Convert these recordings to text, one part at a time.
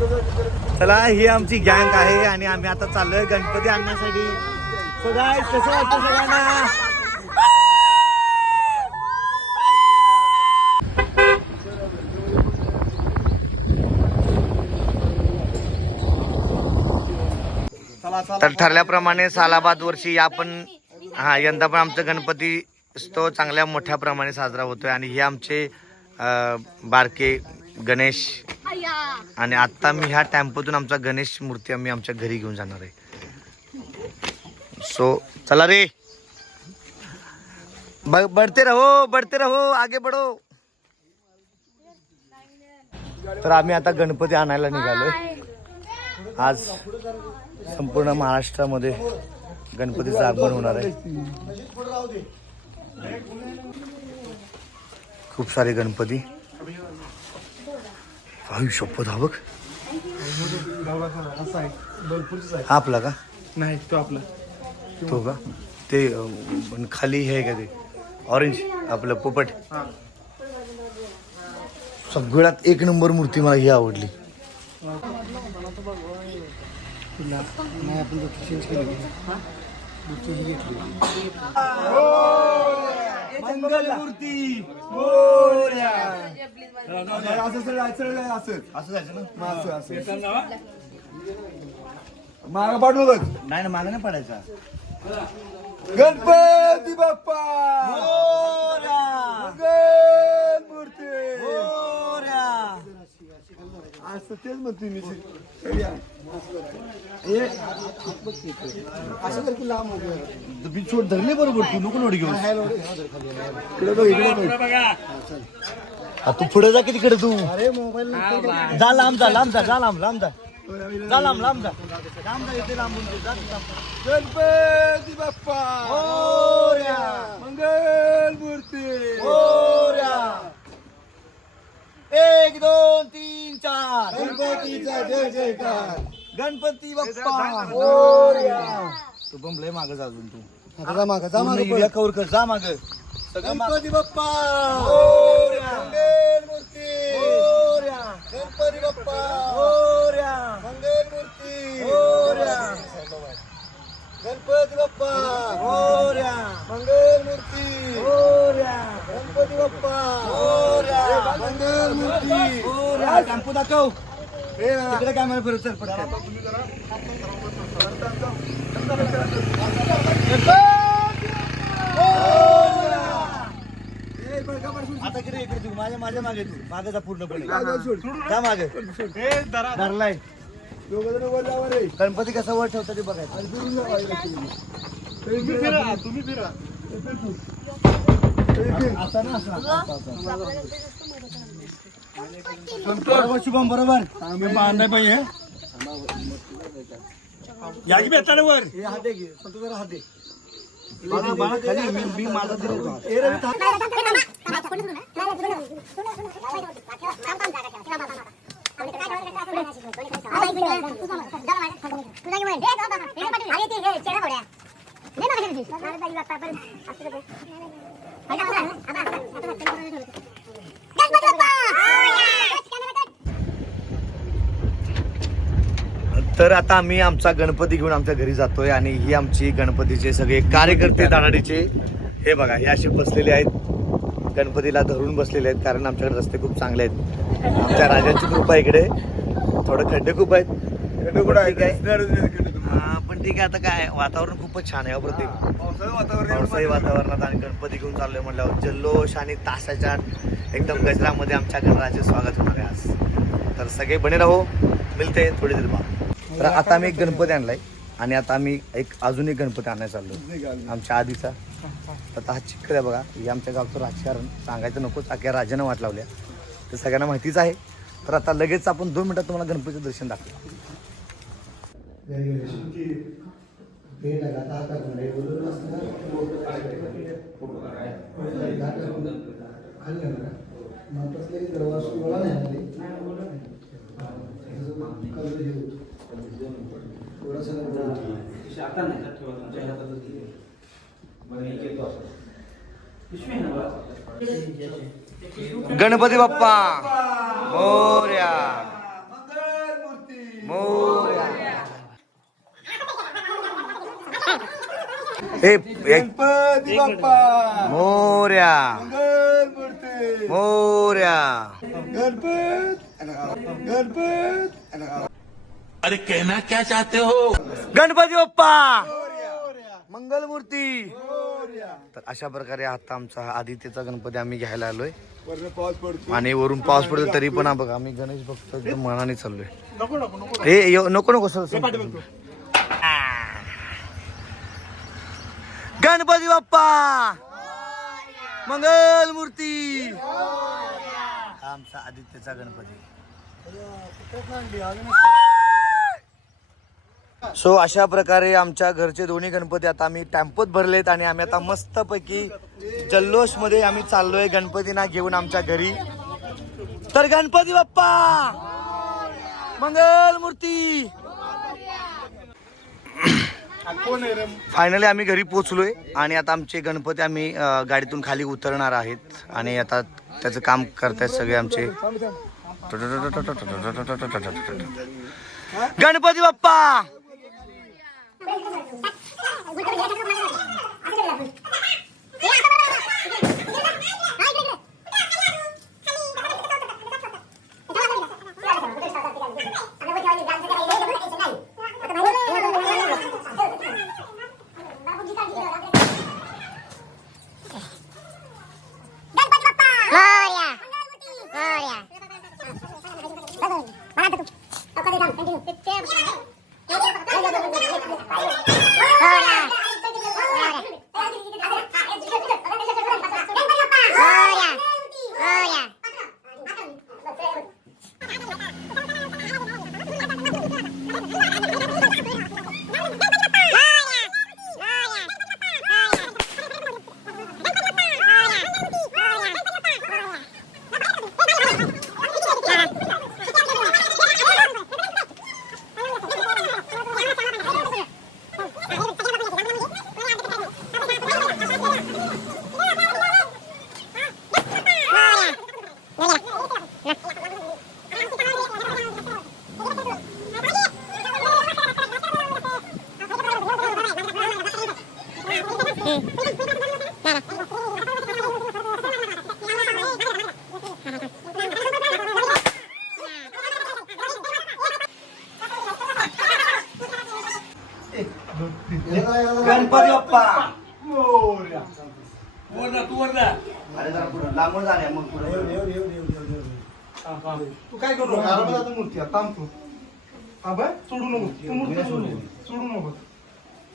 चला ही आमची गँग आहे आणि आम्ही आता चाललोय गणपती आणण्यासाठी. So guys, कसं वाटतं सगळ्यांना? तर ठरल्याप्रमाणे सालाबाद वर्षी आपण यंदा पण आमचा गणपती उत्सव चांगल्या मोठ्या प्रमाणे साजरा होतोय आणि हे आमचे बारके गणेश. आणि आता मी ह्या टेम्पोतून आमचा गणेश मूर्ती आम्ही आमच्या घरी घेऊन जाणार आहे. सो चला रे, बढ़ते रहो आगे बढ़ो. तर आम्ही आता गणपती आणायला निघालोय. आज संपूर्ण महाराष्ट्रामध्ये गणपतीचं आगमन होणार आहे. खूप सारे गणपती. शपथ हा बघ, हा आपला का? नाही तो आपला. तो का? ते खाली हे का ते ऑरेंज आपलं पोपट. सगळ्यात एक नंबर मूर्ती मला ही आवडली. मंगल मूर्ती असं जायचं ना. मागा पाडू बघ. नाही ना, मागं नाही पडायचा. गणपती बाप्पा मंगल मूर्ती असं तेच म्हणतोय मी. असं कर की लांब मी छोट धरले बरोबर, तू नको लोड घेऊन. इकडे बघ, इकडे बघ. तू पुढे जा की तिकडे. तू अरे मोबाईल जा, लांब जा, लांब जा, जा, लांब जा, जा, लांब जा, इथे लांबून जा. गणपती बाप्पा मंगल मूर्ती. 1 2 3 4 गणपतीचा जय जयकार. गणपती बाप्पा. तू बंबलय मागं जा अजून. तू माग जा माग कवर कर, जा माग. गणपती बाप्पा मंगल मूर्ती. गणपती बाप्पा मंगल मूर्ती. गणपती बाप्पा मंगल मूर्ती. गणपती बाप्पा मंगल मूर्ती. टेम्पो दाखव. तिकडे कॅमेरा फिरव. चल पटकन. आता किती इकडे तू माझ्या मागे, तू मागे जा पूर्णपणे. जा मागे. धरलाय. गणपती कसा वर ठेवता ते बघायचं. तुम्ही फिरा. असा ना, बरोबर शुभम, बरोबर. बांधाय पाहिजे. या की भेटला वर. हे हात दे, संतोष जरा हात दे. खाली मी माझा दिला. तर आता आम्ही आमचा गणपती घेऊन आमच्या घरी जातोय आणि ही आमची गणपतीचे सगळे कार्यकर्ते दानाडीचे. हे बघा, हे असे बसलेले आहेत, गणपतीला धरून बसलेले आहेत. कारण आमच्याकडे रस्ते खूप चांगले आहेत. आमच्या राजांची कृपा इकडे. थोडं खड्डे खूप आहेत. पण ठीक आहे, आता काय वातावरण खूपच छान आहे. प्रत्येक पावसाळी वातावरणात आणि गणपती घेऊन चाललोय म्हटल्यावर जल्लोष आणि तासाच्या एकदम गजरामध्ये आमच्या गणरायाचे स्वागत होणार आहे आज. तर सगळे बने राहो, मिळते थोडी देर बाद. तर आता आम्ही एक गणपती आणलाय आणि आता आम्ही अजून एक गणपती आणायला चाललो आमच्या आधीचा. आता हा चिखल आहे बघा. हे आमच्या गावचं राजकारण सांगायचं नकोच, अख्या राजानं वाट लावल्या तर सगळ्यांना माहितीच आहे. तर आता लगेच आपण 2 मिनिटात तुम्हाला गणपतीचं दर्शन दाखवू. गणपती बाप्पा मोरया. मोरया. गणपती बाप्पा मोरया मंगलमूर्ती मोरया. गणपत अरे कहना क्या चाहते हो? गणपती बाप्पा मंगलमूर्ती. तर अशा प्रकारे आता आमचा हा आदित्यचा गणपती आम्ही घ्यायला आलोय पाऊस पडतो आणि वरून पाऊस पडतो तरी पण हा बघा आम्ही गणेश भक्त एकदम मनाने चाललोय. नको नको नको नको नको सर गणपती बाप्पा मंगलमूर्ती. हा आमचा आदित्यचा गणपती. सो अशा प्रकारे आमच्या घरचे दोन्ही गणपती आता आम्ही टेम्पोत भरलेत आणि आम्ही आता मस्तपैकी जल्लोष मध्ये आम्ही चाललोय गणपतींना घेऊन आमच्या घरी. तर गणपती बाप्पा मंगलमूर्ती. फायनली आम्ही घरी पोहोचलोय आणि आता आमचे गणपती आम्ही गाडीतून खाली उतरणार आहेत आणि आता त्याचं काम करतायत सगळे आमचे. गणपती बाप्पा गणपती बाप्पा. अरे जरा पुढं लांबून जाणे मग पुढे. तू काय करू नका मूर्ती थांब तू हा बाय सोडू नको तू मूर्ती सोडू नको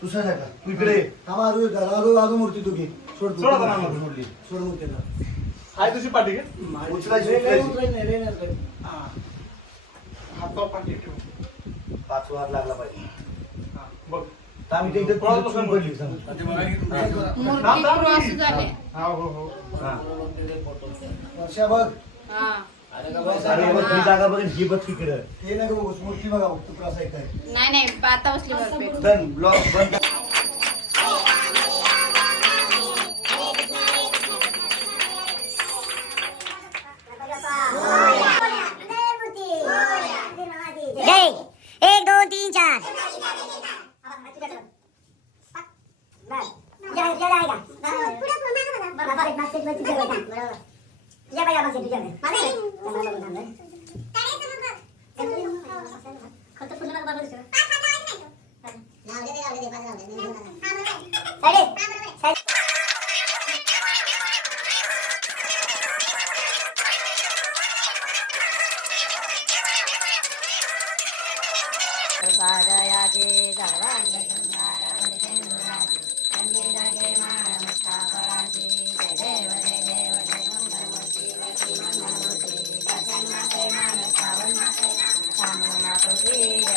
तू सर का तू इकडे आजू मूर्ती तू घे सोड सोड आता नामाला सोडली. सोड मूर्ती हाय तुझी पाठी घे उचलायची हात पाठी ठेव 5 वार लागला पाहिजे. बघ तर आम्ही ते इथे बसून पडली सांग. हा हो हो वर्षा बघ अरे बघ ही जागा बघ ही बघ तिकडे. ते नाही बघ मूर्ती बघा तू कसं आहे काय नाही नाही आता बसली बघ. डन ब्लॉक बंद. जय 1 2 3 4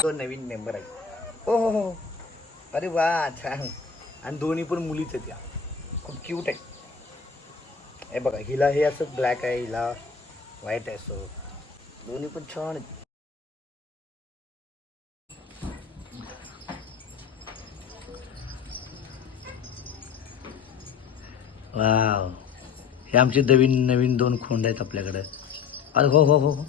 दोन नवीन मेंबर आहेत. हो हो हो अरे वा छान. आणि दोन्ही पण मुलीच आहेत. या खूप क्यूट आहे. हे बघा हिला हे असं ब्लॅक आहे हिला व्हाईट आहे. सो दोन्ही पण छान आहेत. वाव हे आमचे नवीन 2 खोंड आहेत आपल्याकडे. अरे हो हो हो हो